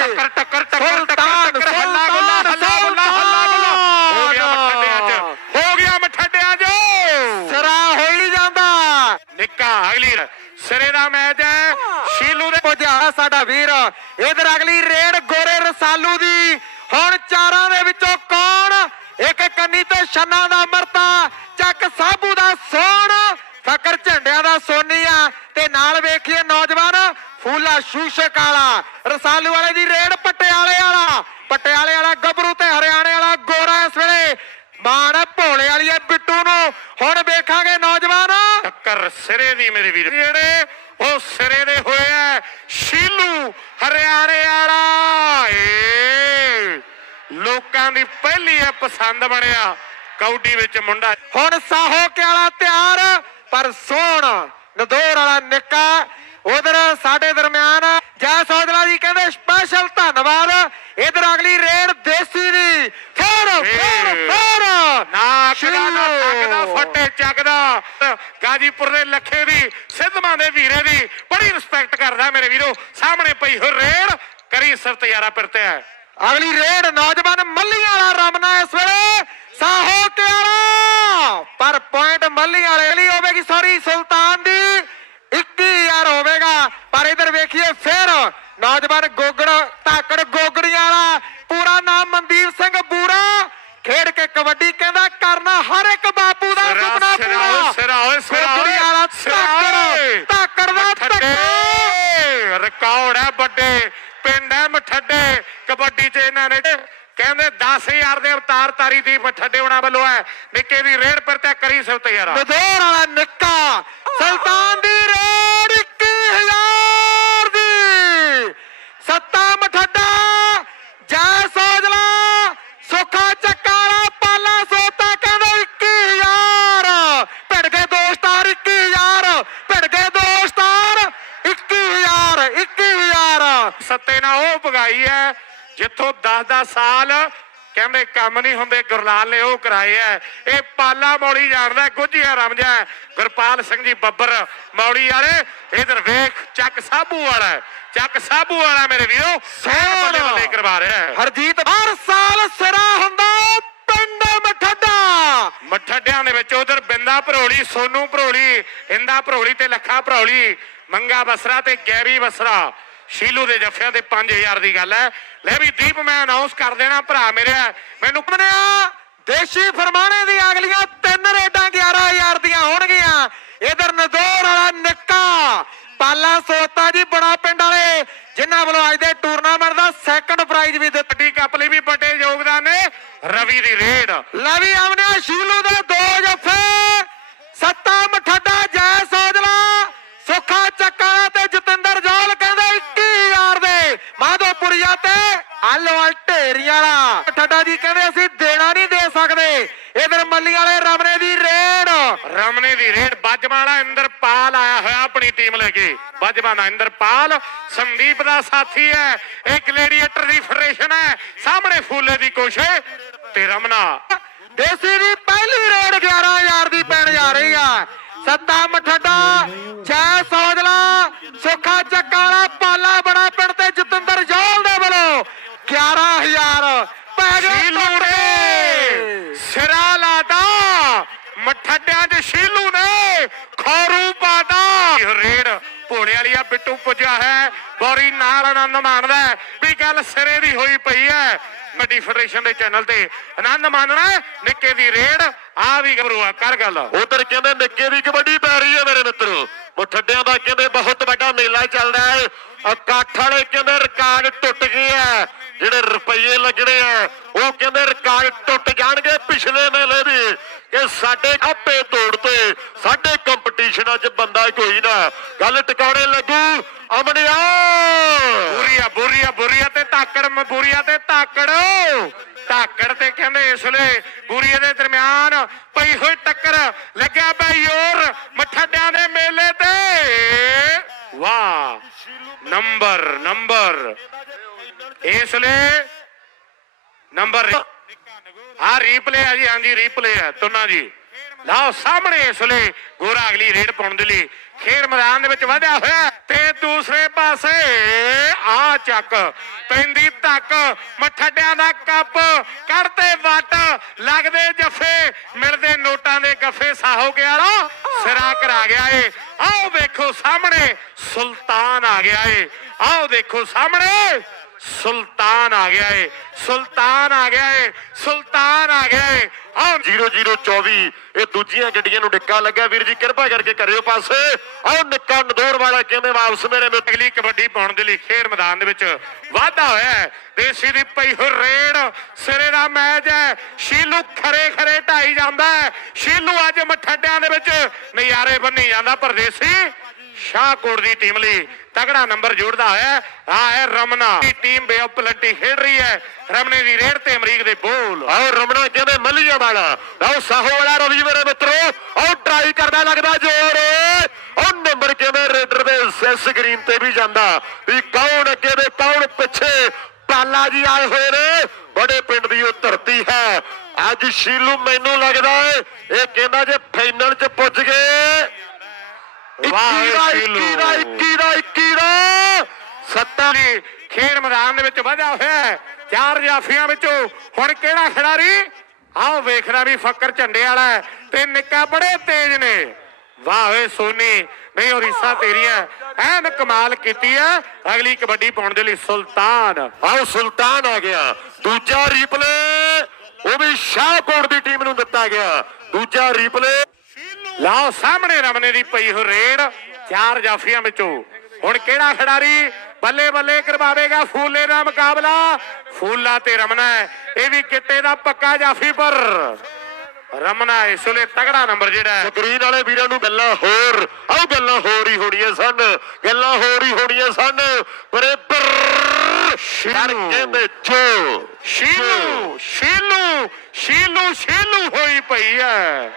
ਟੱਕਰ ਟੱਕਰ ਟੱਕਰ ਟੱਕਰ ਹੱਲਾ ਗੁੱਲਾ ਹੱਲਾ ਗੁੱਲਾ ਹੱਲਾ ਗੁੱਲਾ। ਹੋ ਗਿਆ। ਮਠੱਡਿਆਂ 'ਚ। ਹੋ ਗਿਆ ਮਠੱਡਿਆਂ 'ਚ। ਸਿਰਾ ਹੋ ਹੀ ਜਾਂਦਾ। ਨਿੱਕਾ ਅਗਲੀ ਸਿਰੇ ਦਾ ਮੈਚ ਹੈ। ਸ਼ੀਲੂ ਦੇ ਪੁੱਜਾ ਸਾਡਾ ਵੀਰ। ਇਧਰ ਅਗਲੀ ਰੇਡ ਗੋਰੇ ਰਸਾਲੂ ਦੀ ਹੁਣ ਚਾਰਾਂ ਦੇ ਵਿੱਚੋਂ ਕੌਣ ਇੱਕ ਕੰਨੀ ਤੇ ਛੰਨਾ ਦਾ ਅਮਰਤਾ ਚੱਕ ਸਾਬੂ ਦਾ ਸੋਣ। ਫਕਰ ਝੰਡਿਆਂ ਦਾ ਸੋਨੀਆ ਤੇ ਨਾਲ ਵੇਖੀਏ ਨੌਜਵਾਨ ਫੂਲਾ ਸ਼ੂਸ਼ਕ ਵਾਲਾ ਰਸਾਲੂ ਵਾਲੇ ਦੀ ਰੇਡ ਪਟਿਆਲੇ ਵਾਲਾ। ਪਟਿਆਲੇ ਵਾਲਾ ਗੱਭਰੂ ਤੇ ਹਰਿਆਣੇ ਵਾਲਾ ਗੋਰਾ ਇਸ ਵੇਲੇ। ਮਾਣ ਭੋਲੇ ਵਾਲੀ ਹੈ ਬਿੱਟੂ ਨੂੰ। ਹੁਣ ਵੇਖਾਂਗੇ ਨੌਜਵਾਨ। ਟੱਕਰ ਸਿਰੇ ਦੀ ਮੇਰੇ ਵੀਰ। ਜਿਹੜੇ ਉਹ ਸਿਰੇ ਦੇ ਹੋਏ ਆ ਸ਼ੀਲੂ ਹਰਿਆਣੇ ਵਾਲਾ ਏ। ਲੋਕਾਂ ਦੀ ਪਹਿਲੀ ਇਹ ਪਸੰਦ ਬਣਿਆ ਕੌਡੀ ਵਿੱਚ ਮੁੰਡਾ। ਹੁਣ ਸਾਹੋ ਕੇ ਵਾਲਾ ਤਿਆਰ ਪਰ ਸੋਹਣ ਨਦੌਰ ਵਾਲਾ ਨਿੱਕਾ ਉਧਰ ਸਾਡੇ ਦਰਮਿਆਨ ਜੈ ਸੌਦਰਾ ਜੀ ਕਹਿੰਦੇ ਸਪੈਸ਼ਲ ਧੰਨਵਾਦ। ਇਧਰ ਅਗਲੀ ਰੇਡ ਦੇਸੀ ਦੀ। ਫੇਰ ਫੇਰ ਫੇਰ। ਨਾ ਸ਼ੀਲੂ। ਨੱਕ ਦਾ ਫੱਟੇ ਚੱਕਦਾ। ਗਾਜੀਪੁਰ ਦੇ ਲੱਖੇ ਦੀ ਸਿੱਧਵਾਂ ਦੇ ਵੀਰੇ ਦੀ। ਬੜੀ ਰਿਸਪੈਕਟ ਕਰਦਾ ਮੇਰੇ ਵੀਰੋ। ਸਾਹਮਣੇ ਪਈ ਹੋ ਰੇਡ। ਕਰੀ ਸਿਰ ਤਿਆਰਾ ਫਿਰਤੇ ਹੈ। ਅਗਲੀ ਰੇਡ ਨੌਜਵਾਨ ਮੱਲੀਆਂ ਵਾਲਾ ਰਮਨਾ ਇਸ ਵੇਲੇ ਸਾਹੋ ਵਾਲਾ ਪਰ ਪੁਆਇੰਟ ਮੱਲੀਆਂ ਵਾਲੇ ਲਈ ਹੋਵੇਗੀ ਸੌਰੀ ਸੁਲਤਾਨ ਦੀ। 21000 ਹੋਵੇਗਾ। ਪਰ ਇਧਰ ਵੇਖੀਏ ਫਿਰ ਨੌਜਵਾਨ ਗੋਗੜ ਧਾਕੜ ਗੋਗੜੀਆਂ ਵਾਲਾ। ਪੂਰਾ ਨਾਮ ਮਨਦੀਪ ਸਿੰਘ ਬੂਰਾ। ਖੇਡ ਕੇ ਕਬੱਡੀ ਕਹਿੰਦਾ ਕਰਨਾ ਹਰ ਇੱਕ ਬਾਪੂ ਦਾ ਸੁਪਨਾ ਪੂਰਾ। ਓਏ, ਸਿਰਾ ਓਏ, ਸਿਰਾ ਓਏ, ਗੋਗੜੀ ਵਾਲਾ ਸਿਰਾ ਓਏ। ਧਾਕੜ ਧਾਕੜ ਦਾ ਧੱਕਾ। ਮਠੱਡੇ ਰਿਕਾਰਡ ਹੈ ਵੱਡੇ। ਪਿੰਡ ਹੈ ਮਠੱਡੇ ਕਬੱਡੀ 'ਚ ਇਹਨਾਂ ਨੇ ਕਹਿੰਦੇ 10000 ਦੇ ਅਵਤਾਰ ਤਾਰੀ ਦੀ ਮਠੱਡੇ ਉਹਨਾਂ ਵੱਲੋਂ ਹੈ। ਨਿੱਕੇ ਦੀ ਰੇਡ ਪਰ ਤੇ ਕਰੀ ਸਭ ਤਿਆਰਾ ਨਦੌਰ ਵਾਲਾ ਨਿੱਕਾ, ਸੁਲਤਾਨ ਦੀ ਰੇਡ ਪਿੱਛੋਂ 10-10 ਸਾਲ ਕਹਿੰਦੇ ਕੰਮ ਨਹੀਂ ਹੁੰਦੇ ਗੁਰਲਾਲ ਨੇ ਉਹ ਕਰਾਏ ਐ ਇਹ ਪਾਲਾ ਮੌਲੀ ਜਾਣਦਾ ਗੁੱਝਿਆ ਰਮਜਾ ਗੁਰਪਾਲ ਸਿੰਘ ਜੀ ਬੱਬਰ ਮੌਲੀ ਵਾਲੇ ਇਧਰ ਵੇਖ ਚੱਕ ਸਾਬੂ ਵਾਲਾ ਚੱਕ ਸਾਬੂ ਵਾਲਾ ਮੇਰੇ ਵੀਰੋ ਸੈਨ ਬੱਲੇ ਬੱਲੇ ਕਰਵਾ ਰਿਹਾ ਹੈ। ਹਰਜੀਤ ਹਰ ਸਾਲ ਸਿਰਾ ਹੁੰਦਾ ਪਿੰਡ ਮਠੱਡਾ। ਮੱਠੜਿਆਂ ਦੇ ਵਿੱਚ ਉਧਰ ਬਿੰਦਾ ਭਰੋਲੀ ਸੋਨੂ ਭਰੋਲੀ ਇੰਦਾ ਭਰੋਲੀ ਤੇ ਲੱਖਾ ਭਰੋਲੀ ਮੰਗਾ ਬਸਰਾ ਤੇ ਗੈਰੀ ਬਸਰਾ। ਸ਼ੀਲੂ ਦੇ ਜੱਫਿਆਂ ਤੇ 5000 ਦੀ ਗੱਲ ਹੈ। ਲੈ ਵੀ ਦੀਪ ਮੈਂ ਅਨਾਉਂਸ ਕਰ ਦੇਣਾ, ਭਰਾ ਮੇਰੇ, ਮੈਨੂੰ ਬਣਿਆ ਦੇਸ਼ੀ ਫਰਮਾਣੇ ਦੀ ਅਗਲੀਆਂ ਤਿੰਨ ਰੇਡਾਂ 11000 ਦੀਆਂ ਹੋਣਗੀਆਂ। ਇਧਰ ਨਦੌਰ ਵਾਲਾ ਨਿੱਕਾ, ਪਾਲਾ ਸੋਤਾ ਜੀ ਬੜਾ ਪਿੰਡ ਵਾਲੇ, ਜਿਨ੍ਹਾਂ ਵੱਲੋਂ ਅੱਜ ਦੇ ਟੂਰਨਾਮੈਂਟ ਦਾ ਸੈਕੰਡ ਪ੍ਰਾਈਜ਼ ਵੀ ਦਿੱਤਾ। ਵੱਡੀ ਕੱਪ ਲਈ ਵੀ ਵੱਡੇ ਯੋਗਦਾਨ ਨੇ, ਰਵੀ ਦੀ ਰੇਡ। ਲਵੀ ਆਮਨੇ ਸ਼ੀਲੂ ਦੇ ਦੋ ਜੱਫੇ, ਸੱਤਾ ਮਠੱਡਾ ਜੈ ਸੋਜਲਾ, ਸੁੱਖਾ ਚੱਕਾ ਤੇ ਜਤਿੰਦਰ ਜੋਲ ਕਹਿੰਦੇ 21000 ਦੇ ਮਾਧੋਪੁਰੀਆ ਤੇ ਆਲੋਵਾਲ ਢੇਰੀ ਵਾਲਾ। ਮਠੱਡਾ ਜੀ ਕਹਿੰਦੇ ਅਸੀਂ ਦੇਣਾ ਨਹੀਂ ਦੇ ਸਕਦੇ। ਇਧਰ ਮੱਲੀ ਵਾਲੇ ਰਮਨੇ ਦੀ ਰੇਡ। ਰਮਨੇ ਦੀ ਰੇਡ। ਬਾਜਵਾ ਵਾਲਾ ਇੰਦਰਪਾਲ ਆਇਆ ਹੋਇਆ ਆਪਣੀ ਟੀਮ ਲੈ ਕੇ। ਬਾਜਵਾ ਦਾ ਇੰਦਰਪਾਲ ਸੰਦੀਪ ਦਾ ਸਾਥੀ ਹੈ। ਇਹ ਗਲੇਡੀਏਟਰ ਦੀ ਫੈਡਰੇਸ਼ਨ ਹੈ। ਸਾਹਮਣੇ ਫੂਲੇ ਦੀ ਕੋਸ਼ੇ ਤੇ ਰਮਨਾ। ਦੇਸੀ ਦੀ ਪਹਿਲੀ ਰੇਡ 11000 ਦੀ ਪੈਣ ਜਾ ਰਹੀ ਆ। ਸੱਤਾ ਮਠੱਡਾ ਜੈ ਸੋਜਲਾ ਸੁੱਖਾ ਚੱਕਾ ਵਾਲਾ ਪਾਲਾ ਬੜਾ ਤੇ ਜਤਿੰਦਰ ਜੋਲ ਦੇ ਵੱਲੋਂ 11000 ਪੈ ਗਏ ਸ਼ੀਲੂ ਨੇ। ਸਿਰਾ ਲਾਦਾ ਮਠੱਡਿਆਂ 'ਚ ਸ਼ੀਲੂ ਨੇ। ਖੌਰੂ ਪਾਦਾ ਰੇਡ ਭੋਲੇ ਵਾਲੀਆ ਬਿੱਟੂ ਪੁੱਜਾ ਹੈ। ਬੋਰੀ ਨਾਲ ਆਨੰਦ ਮਾਣਦਾ। ਵੀ ਗੱਲ ਸਿਰੇ ਦੀ ਹੋਈ ਪਈ ਹੈ। ਵੱਡੀ ਫੈਡਰੇਸ਼ਨ ਦੇ ਚੈਨਲ ਤੇ ਆਨੰਦ ਮਾਣਨਾ। ਨਿੱਕੇ ਦੀ ਰੇਡ ਆ ਵੀ ਗੱਭਰੂ ਆ। ਕਰ ਗੱਲ। ਉਧਰ ਕਹਿੰਦੇ ਨਿੱਕੇ ਦੀ ਕਬੱਡੀ ਪੈ ਰਹੀ ਹੈ ਮੇਰੇ ਮਿੱਤਰੋ। ਮੁੱਠੜਿਆਂ ਦਾ ਕਹਿੰਦੇ ਬਹੁਤ ਵੱਡਾ ਮੇਲਾ ਚੱਲਦਾ ਹੈ ਇਕੱਠ ਵਾਲੇ ਕਹਿੰਦੇ ਰਿਕਾਰਡ ਟੁੱਟ ਗਏ ਜਿਹੜੇ ਰੁਪਏ ਲੱਗਣੇ ਆ, ਉਹ ਕਹਿੰਦੇ ਰਿਕਾਰਡ ਟੁੱਟ ਜਾਣਗੇ ਪਿਛਲੇ ਮੇਲੇ ਦੇ ਕਿ ਸਾਡੇ ਆਪੇ ਤੋੜ ਤੇ, ਸਾਡੇ ਕੰਪੀਟੀਸ਼ਨਾਂ 'ਚ ਬੰਦਾ ਕੋਈ ਨਾ। ਗੱਲ ਟਿਕਾਣੇ ਲੱਗੂ ਅਮਨਿਆ ਬੁਰੀਆ ਬੁਰੀਆ ਬੁਰੀਆ ਤੇ ਤਾਕੜ ਬੁਰੀਆ ਤੇ ਧਾਕੜ। ਧਾਕੜ ਤੇ ਕਹਿੰਦੇ ਇਸ ਲਈ ਬੁਰੀਏ ਦੇ ਦਰਮਿਆਨ ਪਈ ਹੋਈ ਟੱਕਰ, ਲੱਗਿਆ ਬਈ ਯੋਰ ਮਠੱਡਿਆਂ ਦੇ ਮੇਲੇ ਤੇ ਵਾਹ ਨੰਬਰ ਨੰਬਰ। ਇਸ ਵੇਲੇ ਨੰਬਰ ਆ ਰੀਪਲੇ ਆ ਜੀ, ਹਾਂਜੀ ਰੀਪਲੇ ਆ। ਤੁਨਾ ਜੀ। ਲਓ, ਸਾਹਮਣੇ ਇਸ ਵੇਲੇ ਗੋਰਾ ਅਗਲੀ ਰੇਡ ਪਾਉਣ ਦੇ ਲਈ ਖੇਡ ਮੈਦਾਨ ਦੇ ਵਿੱਚ ਵਧਿਆ ਹੋਇਆ। ਤੇ ਦੂਸਰੇ ਪਾਸੇ ਆ ਚੱਕ। ਪੈਂਦੀ ਤੱਕ ਮਠੱਡਿਆਂ ਦਾ ਕੱਪ ਕੱਢਤੇ ਵੱਟ, ਲੱਗਦੇ ਜੱਫੇ, ਮਿਲਦੇ ਨੋਟਾਂ ਦੇ ਗੱਫੇ ਸਾਹੋ ਗਿਆ ਵਾਲਾ, ਸਿਰਾ ਕਰਾ ਗਿਆ ਏ। ਆਓ ਵੇਖੋ ਸਾਹਮਣੇ, ਸੁਲਤਾਨ ਆ ਗਿਆ ਏ। ਆਓ ਦੇਖੋ ਸਾਹਮਣੇ। ਸੁਲਤਾਨ ਆ ਗਿਆ ਏ। ਸੁਲਤਾਨ ਆ ਗਿਆ ਏ। ਸੁਲਤਾਨ ਆ ਗਿਆ ਏ। ਆਹ 0024 ਇਹ ਦੂਜੀਆਂ ਗੱਡੀਆਂ ਨੂੰ ਡਿੱਕਾ ਲੱਗਿਆ। ਵੀਰ ਜੀ, ਕਿਰਪਾ ਕਰਕੇ ਕਰਿਓ ਪਾਸੇ। ਆਓ ਨਿੱਕਾ ਨਦੌਰ ਵਾਲਾ ਕਹਿੰਦੇ ਵਾਪਸ ਮੇਰੇ ਮਿੱਤਰ ਅਗਲੀ ਕਬੱਡੀ ਪਾਉਣ ਦੇ ਲਈ ਖੇਡ ਮੈਦਾਨ ਦੇ ਵਿੱਚ ਵਾਧਾ ਹੋਇਆ ਹੈ। ਦੇਸੀ ਦੀ ਪਈ ਹੋ ਰੇਡ, ਸਿਰੇ ਦਾ ਮੈਚ ਹੈ। ਸ਼ੀਲੂ ਖਰੇ ਖਰੇ ਢਾਈ ਜਾਂਦਾ ਹੈ। ਸ਼ੀਲੂ ਅੱਜ ਮਠੱਡਿਆਂ ਦੇ ਵਿੱਚ ਨਜ਼ਾਰੇ ਬੰਨੀ ਜਾਂਦਾ ਪਰਦੇਸੀ। ਸ਼ਾਹਕੋਟ ਦੀ ਟੀਮ ਲਈ ਤਗੜਾ ਨੰਬਰ ਜੋੜਦਾ ਹੋਇਆ ਆ ਹੈ ਰਮਨਾ। ਦੀ ਟੀਮ ਬੇਅਪਲਟੀ ਖੇਡ ਰਹੀ ਹੈ। ਰਮਨੇ ਦੀ ਰੇਡ ਤੇ ਅਮਰੀਕ ਦੇ ਬੋਲ। ਆਓ ਰਮਣਾ ਕਹਿੰਦੇ ਮੱਲੀਆ ਵਾਲਾ। ਆਓ ਸਾਹੋ ਵਾਲਾ ਰਵੀ ਮੇਰੇ ਮਿੱਤਰੋ। ਆਓ ਟਰਾਈ ਕਰਦਾ ਲੱਗਦਾ ਜ਼ੋਰ। ਉਹ ਨੰਬਰ ਕਹਿੰਦੇ ਰੇਡਰ ਦੇ ਸਕਰੀਨ ਤੇ ਵੀ ਜਾਂਦਾ। ਵੀ ਕੌਣ ਅੱਗੇ ਤੇ ਕੌਣ ਪਿੱਛੇ। ਪਾਲਾ ਜੀ ਆਏ ਹੋਏ ਨੇ। ਬੜੇ ਪਿੰਡ ਦੀ ਉਹ ਧਰਤੀ ਹੈ। ਅੱਜ ਸ਼ੀਲੂ ਮੈਨੂੰ ਲੱਗਦਾ ਏ ਇਹ ਕਹਿੰਦਾ ਜੇ ਫਾਈਨਲ 'ਚ ਪੁੱਜ ਗਏ। ਵਾਹ 21 ਦਾ ਸ਼ੀਲੂ। 21 ਦਾ 21 ਦਾ 21 ਦਾ ਸੱਤਾ ਦੀ ਖੇਡ ਮੈਦਾਨ ਦੇ ਵਿੱਚ ਵਧਿਆ ਹੋਇਆ ਹੈ। ਚਾਰ ਜਾਫੀਆਂ ਵਿੱਚੋਂ ਹੁਣ ਕਿਹੜਾ ਖਿਡਾਰੀ? ਆਹ ਵੇਖਦਾ ਵੀ ਫੱਕਰ ਝੰਡੇ ਵਾਲਾ ਤੇ ਨਿੱਕਾ ਬੜੇ ਤੇਜ਼ ਨੇ। ਵਾਹ ਓਏ ਸੋਨੀ, ਨਹੀਂ ਹੋਰੀਸਾ ਤੇਰੀਆਂ ਐਨ ਕਮਾਲ ਕੀਤੀ ਹੈ ਅਗਲੀ ਕਬੱਡੀ ਪਾਉਣ ਦੇ ਲਈ ਸੁਲਤਾਨ। ਆਓ ਸੁਲਤਾਨ ਆ ਗਿਆ। ਦੂਜਾ ਰੀਪਲੇ ਉਹ ਵੀ ਸ਼ਾਹਕੋਟ ਦੀ ਟੀਮ ਨੂੰ ਦਿੱਤਾ ਗਿਆ। ਦੂਜਾ ਰੀਪਲੇ ਲਾਓ ਸਾਹਮਣੇ ਰਮਨੇ ਦੀ ਪਈ ਹੋ ਰੇਡ। ਚਾਰ ਜਾਫੀਆਂ ਵਿੱਚੋਂ ਹੁਣ ਕਿਹੜਾ ਖਿਡਾਰੀ? ਬੱਲੇ ਬੱਲੇ ਕਰਵਾਵੇਗਾ ਫੂਲੇ ਦਾ ਮੁਕਾਬਲਾ। ਫੂਲਾ ਤੇ ਰਮਨਾ ਇਹ ਵੀ ਕਿੱਟੇ ਦਾ ਪੱਕਾ ਜਾਫੀ ਪਰ ਰਮਨਾ ਇਸ ਵੇਲੇ ਤਗੜਾ ਨੰਬਰ ਜਿਹੜਾ ਸਕਰੀਨ ਵਾਲੇ ਵੀਰਾਂ ਨੂੰ ਗੱਲਾਂ ਹੋਰ ਆਓ ਗੱਲਾਂ ਹੋਰ ਹੀ ਹੋਣੀਆਂ ਸਨ ਗੱਲਾਂ ਹੋਰ ਹੀ ਹੋਣੀਆਂ ਸਨ। ਪਰੇ ਪਰ ਸ਼ੀਲੂ। ਕਹਿੰਦੇ ਜੋ ਸ਼ੀਲੂ ਸ਼ੀਲੂ ਸ਼ੀਲੂ ਸ਼ੀਲੂ ਹੋਈ ਪਈ ਹੈ।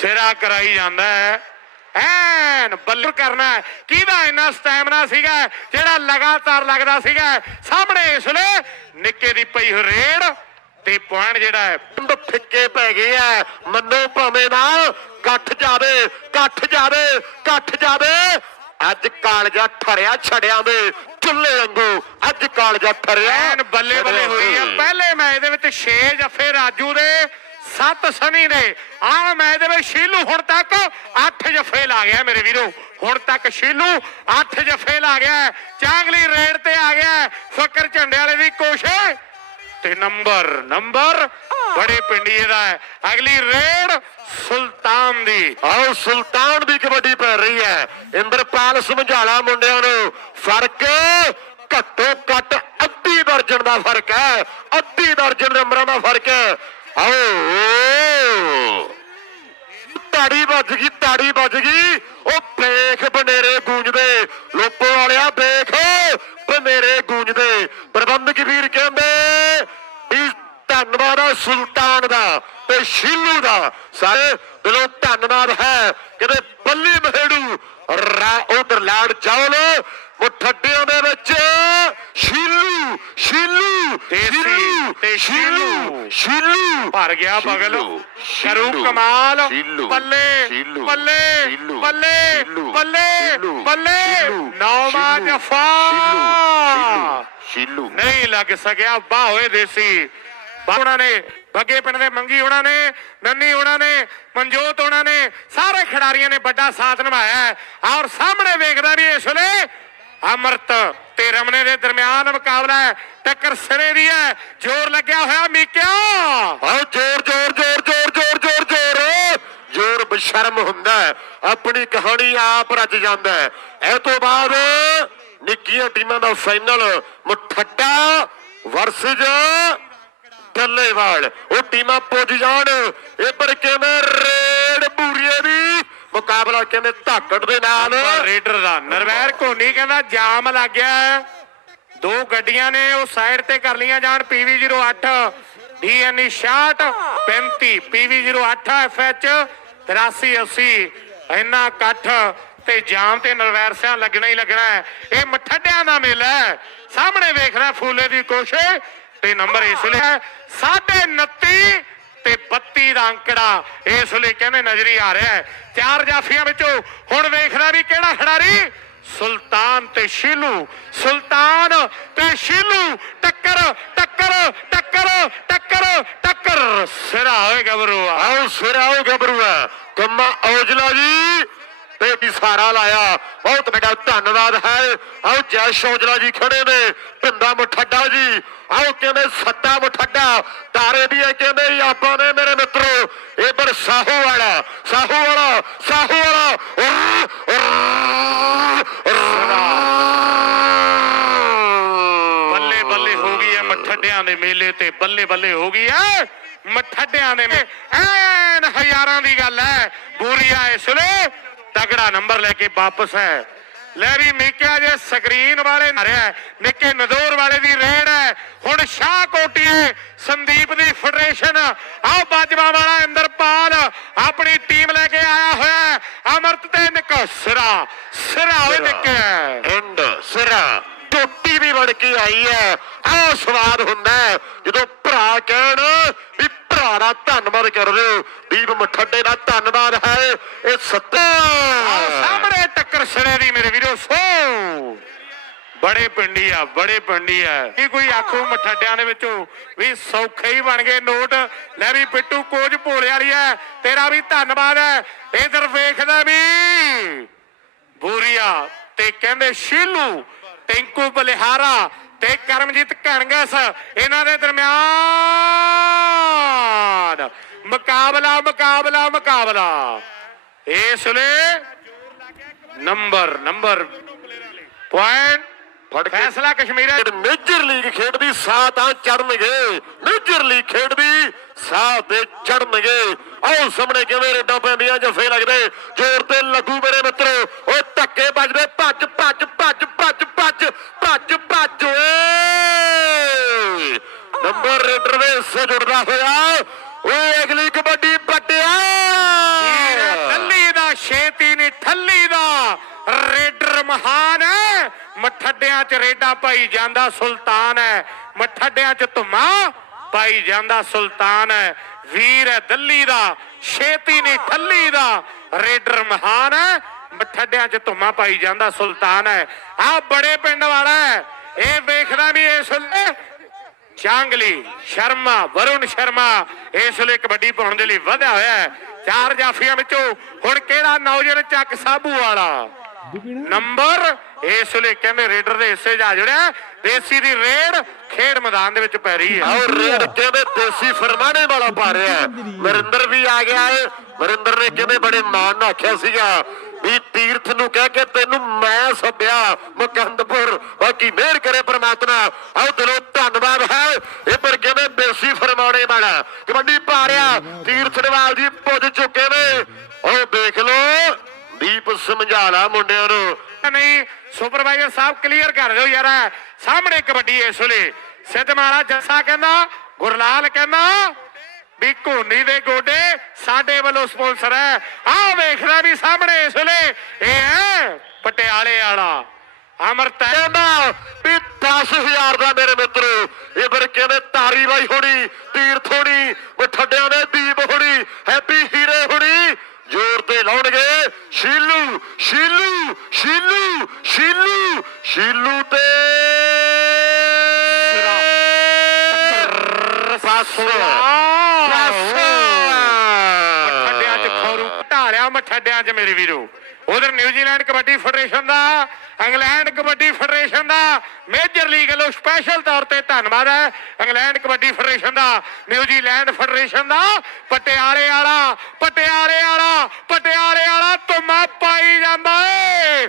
ਸਿਰਾ ਕਰਾਈ ਜਾਂਦਾ ਹੈ। ਐਨ ਬੱਲਰ ਕਰਨਾ। ਕਿਹਦਾ ਇੰਨਾ ਸਟੈਮਨਾ ਸੀਗਾ? ਜਿਹੜਾ ਲਗਾਤਾਰ ਲੱਗਦਾ ਸੀਗਾ। ਸਾਹਮਣੇ ਇਸ ਵੇਲੇ ਨਿੱਕੇ ਦੀ ਪਈ ਰੇਡ ਤੇ ਪੁਆਇੰਟ ਜਿਹੜਾ ਹੈ ਪਿੰਡ ਫਿੱਕੇ ਪੈ ਗਏ ਆ। ਮੰਨੋ ਭਾਵੇਂ ਨਾ ਕੱਠ ਜਾਵੇ ਕੱਠ ਜਾਵੇ ਕੱਠ ਜਾਵੇ। ਅੱਜ ਕਾਲਜਾ ਠਰਿਆ ਛੜਿਆਂ ਦੇ ਚੁੱਲ੍ਹੇ ਵਾਂਗੂ। ਅੱਜ ਕਾਲਜਾ ਠਰਿਆ ਬੱਲੇ ਬੱਲੇ ਹੋਈ ਹੈ ਪਹਿਲੇ ਮੈਚ ਦੇ ਵਿੱਚ 6 ਜੱਫੇ ਰਾਜੂ ਦੇ ਸੱਤ ਸਨੀ ਨੇ ਆਹ ਮੈਚ ਦੇ ਵਿੱਚ ਸ਼ੀਲੂ ਹੁਣ ਤੱਕ 8 ਜੱਫੇ ਲਾ ਗਿਆ ਮੇਰੇ ਵੀਰੋ। ਹੁਣ ਤੱਕ ਸ਼ੀਲੂ 8 ਜੱਫੇ ਲਾ ਗਿਆ। ਚਾਂਗਲੀ ਰੇਡ ਤੇ ਆ ਗਿਆ। ਫਕਰ ਝੰਡੇ ਵਾਲੇ ਦੀ ਕੋਸ਼ਿਸ਼ ਤੇ ਨੰਬਰ ਨੰਬਰ ਬੜੇ ਪਿੰਡੀਏ ਦਾ ਹੈ। ਅਗਲੀ ਰੇਡ ਸੁਲਤਾਨ ਦੀ। ਆਓ ਸੁਲਤਾਨ ਦੀ ਕਬੱਡੀ ਪੈ ਰਹੀ ਹੈ। ਇੰਦਰਪਾਲ ਸਮਝਾਲਾ ਮੁੰਡਿਆਂ ਨੂੰ। ਫ਼ਰਕ ਘੱਟੋ ਘੱਟ ਅੱਧੀ ਦਰਜਨ ਦਾ ਫ਼ਰਕ ਹੈ। ਅੱਧੀ ਦਰਜਨ ਨੰਬਰਾਂ ਦਾ ਫ਼ਰਕ ਹੈ। ਆਓ। ਤਾੜੀ ਵੱਜ ਗਈ ਤਾੜੀ ਵੱਜ ਗਈ। ਉਹ ਵੇਖ ਬਨੇਰੇ ਗੂੰਜਦੇ। ਲੋਪੋ ਵਾਲਿਆ ਵੇਖ ਬਨੇਰੇ ਗੂੰਜਦੇ। ਪ੍ਰਬੰਧਕ ਵੀਰ ਕਹਿੰਦੇ ਵੀ ਧੰਨਵਾਦ ਆ ਸੁਲਤਾਨ ਦਾ ਤੇ ਸ਼ੀਲੂ ਦਾ। ਸਾਰੇ ਦਿਲੋਂ ਧੰਨਵਾਦ ਹੈ। ਕਿਤੇ ਬੱਲੀ ਮਹੇੜੂ ਰਾ ਉਧਰ ਲਾੜ ਚਾਵਲ ਮੁੱਠੱਡਿਆਂ ਦੇ ਵਿੱਚ ਸ਼ੀਲੂ ਸ਼ੀਲੂ, ਤੇ ਸ਼ੀਲੂ। ਸ਼ੀਲੂ ਭਰ ਗਿਆ ਬਗਲ। ਕਰੂ ਕਮਾਲ। ਬੱਲੇ ਬੱਲੇ ਬੱਲੇ ਬੱਲੇ ਬੱਲੇ। ਨੌਵਾਂ ਜਫਾ। ਸ਼ੀਲੂ, ਨਹੀਂ ਲੱਗ ਸਕਿਆ ਬਾਹ ਹੋਏ ਦੇਸੀ ਉਹਨਾਂ ਨੇ ਬੱਗੇ ਪਿੰਡ ਦੇ ਮੰਗੀ ਉਹਨਾਂ ਨੇ ਨੰਨੀ ਉਹਨਾਂ ਨੇ ਮਨਜੋਤ ਉਹਨਾਂ ਨੇ ਸਾਰੇ ਖਿਡਾਰੀਆਂ ਨੇ ਵੱਡਾ ਸਾਥ ਨਿਭਾਇਆ। ਔਰ ਸਾਹਮਣੇ ਵੇਖਦਾ ਵੀ ਇਸ ਵੇਲੇ ਅਮਰਤ, ਤੇ ਰਮਨੇ ਦੇ ਦਰਮਿਆਨ ਮੁਕਾਬਲਾ ਹੈ। ਟੱਕਰ ਸਿਰੇ ਦੀ ਹੈ। ਜ਼ੋਰ ਲੱਗਿਆ ਹੋਇਆ ਮੀਕਿਆ। ਆਓ ਜ਼ੋਰ ਜ਼ੋਰ ਜ਼ੋਰ ਜ਼ੋਰ ਜ਼ੋਰ ਜ਼ੋਰ ਜ਼ੋਰ। ਜ਼ੋਰ ਬਸ਼ਰਮ ਹੁੰਦਾ ਹੈ। ਆਪਣੀ ਕਹਾਣੀ ਆਪ ਰਚ ਜਾਂਦਾ ਹੈ। ਇਹ ਤੋਂ ਬਾਅਦ ਨਿੱਕੀਆਂ ਟੀਮਾਂ ਦਾ ਫਾਈਨਲ ਮੁੱਠੱਡਾ ਵਰਸਜ ਟੱਲੇਵਾਲ ਉਹ ਟੀਮਾਂ ਪੁੱਜ ਜਾਣ। ਇਹ ਪਰ ਕਿਵੇਂ? ਰੇਡ ਬੂਰੀਏ ਦੀ। ਮੁਕਾਬਲਾ ਕਹਿੰਦੇ ਧਾਕੜ ਦੇ ਨਾਲ? ਰੇਡਰ ਦਾ। ਨਰਵੈਰ ਕੋਨੀ ਕਹਿੰਦਾ, ਜਾਮ ਲੱਗ ਗਿਆ ਦੋ ਗੱਡੀਆਂ ਨੇ ਉਹ ਸਾਈਡ ਤੇ ਕਰ ਲੀਆਂ ਜਾਣ PV08 DNE 66 35 PV08 FH 8380 ਇੰਨਾ ਇਕੱਠ ਤੇ ਜਾਮ ਤੇ ਨਰਵੈਰ ਸਿਆਂ ਲੱਗਣਾ ਹੀ ਲੱਗਣਾ ਹੈ। ਇਹ ਮਠੱਡਿਆਂ ਦਾ ਮੇਲਾ ਹੈ। ਸਾਹਮਣੇ ਵੇਖਣਾ ਫੂਲੇ ਦੀ ਕੋਸ਼ਿਸ਼ ਤੇ ਨੰਬਰ ਇਸ ਲਈ ਹੈ। 29 ਤੇ 32 ਦਾ ਅੰਕੜਾ ਇਸ ਵੇਲੇ ਕਹਿੰਦੇ ਨਜ਼ਰੀ ਆ ਰਿਹਾ ਹੈ। ਚਾਰ ਜਾਫੀਆਂ ਵਿੱਚੋਂ ਹੁਣ ਵੇਖਣਾ ਵੀ ਕਿਹੜਾ ਖਿਡਾਰੀ? ਸੁਲਤਾਨ ਤੇ ਸ਼ੀਲੂ। ਸੁਲਤਾਨ ਤੇ ਸ਼ੀਲੂ। ਟੱਕਰ ਟੱਕਰ ਟੱਕਰ ਟੱਕਰ ਟੱਕਰ। ਸਿਰਾ ਹੋਏ ਗੱਭਰੂ ਆਓ, ਸਿਰ ਆਓ ਗੱਭਰੂਆ ਕੰਮਾ ਔਜਲਾ ਜੀ। ਤੇ ਵੀ ਸਾਰਾ ਲਾਇਆ। ਬਹੁਤ ਵੱਡਾ ਧੰਨਵਾਦ ਹੈ। ਆਓ ਜੈਸ਼ ਔਜਲਾ ਜੀ ਖੜੇ ਨੇ। ਪਿੰਦਾ ਮੁਠੱਡਾ ਜੀ। ਆਓ ਕਹਿੰਦੇ ਸੱਤਾ ਮੁਠੱਡਾ। ਤਾਰੇ ਦੀ ਇਹ ਕਹਿੰਦੇ ਆਪਾਂ ਨੇ ਮੇਰੇ ਮਿੱਤਰੋ, ਇਹ ਪਰ ਸਾਹੂ ਵਾਲਾ। ਸਾਹੂ ਵਾਲਾ ਸਾਹੂ ਵਾਲਾ। ਬੱਲੇ ਬੱਲੇ ਹੋ ਗਈ ਹੈ ਮਠੱਡਿਆਂ ਦੇ ਮੇਲੇ ਤੇ। ਬੱਲੇ ਬੱਲੇ ਹੋ ਗਈ ਹੈ ਮਠੱਡਿਆਂ ਦੇ ਐਨ ਹਜ਼ਾਰਾਂ ਦੀ ਗੱਲ ਹੈ ਬੂਰੀਆ ਇਸ ਵੇਲੇ ਤਗੜਾ ਨੰਬਰ ਲੈ ਕੇ ਵਾਪਸ ਹੈ। ਲੈ ਵੀ ਮੀਕਿਆ ਜੇ ਸਕਰੀਨ ਵਾਲੇ ਮਾਰਿਆ ਨਿੱਕੇ ਨਦੌਰ ਵਾਲੇ ਦੀ ਰੇਡ ਹੈ। ਹੁਣ ਸ਼ਾਹ ਕੋਟੀਏ ਸੰਦੀਪ ਦੀ ਫੈਡਰੇਸ਼ਨ। ਆਹ ਬਾਜਵਾ ਵਾਲਾ ਇੰਦਰਪਾਲ ਆਪਣੀ ਟੀਮ ਲੈ ਕੇ ਆਇਆ ਹੋਇਆ ਹੈ। ਅਮਰਤ ਤੇ ਨਿੱਕ ਸਿਰਾ। ਸਿਰਾ ਹੋਏ ਨਿੱਕੇ ਐਂਡ ਸਿਰਾ। ਟੋਟੀ ਵੀ ਬਣ ਕੇ ਆਈ ਹੈ। ਆਹ ਸਵਾਦ ਹੁੰਦਾ ਜਦੋਂ ਭਰਾ ਕਹਿਣ ਵੀ ਭਰਾ ਧੰਨਵਾਦ ਕਰ ਰਹੇ ਹੋ। ਦੀਪ ਮਠੱਡੇ ਦਾ ਧੰਨਵਾਦ ਹੈ। ਇਹ ਸੱਤਾ ਸਾਹਮਣੇ ਟੱਕਰ ਸਿਰੇ ਦੀ ਮੇਰੇ ਵੀਰੋ, ਸੋ। ਬੜੇ ਪਿੰਡੀ ਆ, ਬੜੇ ਪਿੰਡੀ ਆ। ਕੀ ਕੋਈ ਆਖੋ ਮਠੱਡਿਆਂ ਦੇ ਵਿੱਚੋਂ ਵੀ ਸੌਖੇ ਹੀ ਬਣ ਗਏ ਨੋਟ? ਲੈ ਵੀ ਪਿੱਟੂ ਕੋਚ ਭੋਲੇ ਵਾਲੀ ਐ ਤੇਰਾ ਵੀ ਧੰਨਵਾਦ ਹੈ। ਇਧਰ ਵੇਖਦਾ ਵੀ ਬੂਰੀਆ ਤੇ ਕਹਿੰਦੇ ਸ਼ੀਲੂ, ਟੈਂਕੂ ਬਲਿਹਾਰਾ ਤੇ ਕਰਮਜੀਤ ਘਣਗਸ ਇਹਨਾਂ ਦੇ ਦਰਮਿਆਨ। ਮੁਕਾਬਲਾ ਮੁਕਾਬਲਾ ਮੁਕਾਬਲਾ। ਇਸ ਵੇਲੇ ਨੰਬਰ ਨੰਬਰ ਪੁਆਇੰਟ ਫੜ ਕੇ ਫੈਸਲਾ ਕਸ਼ਮੀਰ। ਮੇਜਰ ਲੀਗ ਖੇਡਦੀ ਸਾਹ ਤਾਂ ਚੜਨਗੇ ਮੇਜਰ ਲੀਗ ਖੇਡਦੀ ਸਾਹ ਤੇ ਚੜਨਗੇ ਆਓ ਸਾਹਮਣੇ ਕਿਵੇਂ ਰੇਡਾਂ ਪੈਂਦੀਆਂ ਜਫੇ ਲੱਗਦੇ ਜ਼ੋਰ ਤੇ ਲੱਗੂ ਮੇਰੇ ਮਿੱਤਰੋ। ਓਏ ਧੱਕੇ ਵੱਜਦੇ, ਭੱਜ ਭੱਜ ਭੱਜ ਭੱਜ ਭੱਜ ਭੱਜ ਭੱਜ, ਓਏ। ਨੰਬਰ ਰੇਡਰ ਦੇ ਹਿੱਸੇ ਜੁੜਦਾ ਹੋਇਆ। ਓਏ ਅਗਲੀ ਕਬੱਡੀ ਪੱਟਿਆ। ਹੀਰਾ ਦਾ, ਛੇਤੀ ਨਹੀਂ ਠੱਲੀ ਦਾ। ਰੇਡਰ ਮਹਾਨ ਹੈ। ਮਠੱਡਿਆਂ 'ਚ ਰੇਡਾ ਪਾਈ ਜਾਂਦਾ ਸੁਲਤਾਨ ਹੈ। ਮਠੱਡਿਆਂ 'ਚ ਧੁਮਾ ਪਾਈ ਜਾਂਦਾ ਸੁਲਤਾਨ ਹੈ। ਵੀਰ ਹੈ ਦੱਲੀ ਦਾ, ਛੇਤੀ ਨਹੀਂ ਠੱਲੀ ਦਾ। ਰੇਡਰ ਮਹਾਨ ਹੈ, ਮਠੱਡਿਆਂ 'ਚ ਧੁਮਾ ਪਾਈ ਜਾਂਦਾ, ਸੁਲਤਾਨ ਹੈ। ਆ ਬੜੇ ਪਿੰਡ ਵਾਲਾ ਹੈ, ਇਹ ਵੇਖਦਾ ਵੀ ਇਸ ਵੇਲੇ। ਚਾਂਗਲੀ, ਸ਼ਰਮਾ, ਵਰੁਣ ਸ਼ਰਮਾ, ਇਸ ਵੇਲੇ ਕਬੱਡੀ ਪਾਉਣ ਦੇ ਲਈ ਵਧਿਆ ਹੋਇਆ ਹੈ। ਚਾਰ ਜਾਫੀਆਂ ਵਿੱਚੋਂ ਹੁਣ ਕਿਹੜਾ ਨੌਜਵਾਨ ਚੱਕ ਸਾਬੂ ਵਾਲਾ? ਨੰਬਰ ਇਸ ਵੇਲੇ ਕਹਿੰਦੇ ਰੇਡਰ ਦੇ ਹਿੱਸੇ ਜਾ ਜੜਿਆ ਦੇਸੀ ਦੀ ਰੇਡ ਖੇਡ ਮੈਦਾਨ ਦੇ ਵਿੱਚ ਪੈ ਰਹੀ ਹੈ। ਆਓ ਰੇਡ ਕਹਿੰਦੇ ਦੇਸੀ ਫਰਮਾਣੇ ਵਾਲਾ ਪਾ ਰਿਹਾ ਹੈ। ਵਰਿੰਦਰ ਵੀ ਆ ਗਿਆ ਹੈ ਵਰਿੰਦਰ ਨੇ ਕਹਿੰਦੇ ਬੜੇ ਮਾਣ ਨਾਲ ਆਖਿਆ ਸੀਗਾ ਵੀ ਤੀਰਥ ਨੂੰ ਕਹਿ ਕੇ ਤੈਨੂੰ ਮੈਂ ਸੱਦਿਆ ਮੁਕੰਦਪੁਰ। ਬਾਕੀ ਮਿਹਰ ਕਰੇ ਪ੍ਰਮਾਤਮਾ। ਆਓ ਦਿਲੋਂ ਧੰਨਵਾਦ ਹੈ। ਇਹ ਪਰ ਕਹਿੰਦੇ ਦੇਸੀ ਫਰਮਾਣੇ ਵਾਲਾ। ਕਬੱਡੀ ਪਾ ਰਿਹਾ। ਤੀਰਥ ਨਵਾਲ ਜੀ ਪੁੱਜ ਚੁੱਕੇ ਨੇ। ਉਹ ਦੇਖ ਲਓ। ਦੀਪ ਸਮਝਾਲਾ ਮੁੰਡਿਆਂ ਨੂੰ। ਨਹੀਂ ਸੁਪਰਵਾਈਜ਼ਰ ਸਾਹਿਬ ਕਲੀਅਰ ਕਰ ਦਿਓ ਯਾਰ ਸਾਹਮਣੇ ਕਬੱਡੀ ਇਸ ਵੇਲੇ। ਸਿੱਧਮਾਲਾ ਜੱਸਾ ਕਹਿੰਦਾ ਗੁਰਲਾਲ ਕਹਿੰਦਾ ਵੀ ਘੋਨੀ ਦੇ ਗੋਡੇ ਸਾਡੇ ਵੱਲੋਂ ਸਪਾਂਸਰ ਹੈ। ਆਹ ਵੇਖਦਾ ਵੀ ਸਾਹਮਣੇ ਇਸ ਵੇਲੇ ਇਹ ਹੈ ਪਟਿਆਲੇ ਵਾਲਾ। ਅਮਰਤ ਕਹਿੰਦਾ ਵੀ 10000 ਦਾ ਮੇਰੇ ਮਿੱਤਰੋ ਇਹ ਫਿਰ ਕਹਿੰਦੇ ਤਾਰੀ ਬਾਈ ਹੋਣੀ ਤੀਰਥ ਹੋਣੀ ਮਠੱਡਿਆਂ ਦੇ ਦੀਪ ਹੋਣੀ ਹੈਪੀ ਹੀਰੇ ਹੋਣੀ। ਜ਼ੋਰ ਤੇ ਲਾਉਣਗੇ। ਸ਼ੀਲੂ ਸ਼ੀਲੂ ਸ਼ੀਲੂ ਸ਼ੀਲੂ ਸ਼ੀਲੂ ਤੇ ਮੱਠੱਡਿਆਂ 'ਚ ਖੌਰੂ ਢਾਲਿਆ ਮੱਠੱਡਿਆਂ 'ਚ ਮੇਰੇ ਵੀਰੋ। ਉਧਰ ਨਿਊਜ਼ੀਲੈਂਡ ਕਬੱਡੀ ਫੈਡਰੇਸ਼ਨ ਦਾ ਇੰਗਲੈਂਡ ਕਬੱਡੀ ਫੈਡਰੇਸ਼ਨ ਦਾ ਮੇਜਰ ਲੀਗ ਵੱਲੋਂ ਸਪੈਸ਼ਲ ਤੌਰ ਤੇ ਧੰਨਵਾਦ ਹੈ। ਇੰਗਲੈਂਡ ਕਬੱਡੀ ਫੈਡਰੇਸ਼ਨ ਦਾ ਨਿਊਜ਼ੀਲੈਂਡ ਫੈਡਰੇਸ਼ਨ ਦਾ ਪਟਿਆਲੇ ਵਾਲਾ ਪਟਿਆਲੇ ਵਾਲਾ ਪਟਿਆਲੇ ਵਾਲਾ ਧੁਮਾ ਪਾਈ ਜਾਂਦਾ ਏ।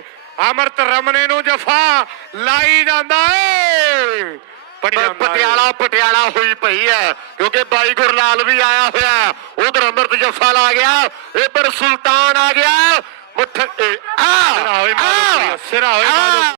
ਅਮਰਤ ਰਮਨੇ ਨੂੰ ਜਫਾ ਲਾਈ ਜਾਂਦਾ ਏ। ਪੜੀ ਜਾਂਦਾ ਏ। ਪਟਿਆਲਾ ਪਟਿਆਲਾ ਹੋਈ ਪਈ ਹੈ ਕਿਉਂਕਿ ਬਾਈ ਗੁਰਲਾਲ ਵੀ ਆਇਆ ਹੋਇਆ। ਉਧਰ ਅਮਰਤ ਜੱਫਾ ਲਾ ਗਿਆ ਇੱਧਰ ਸੁਲਤਾਨ ਆ ਗਿਆ। ਮੁੱਠ ਇਹ- ਆ ਸਿਰਾ ਹੋਏ ਕੁੜੀਓ, ਸਿਰਾ ਹੋਏ ਆ,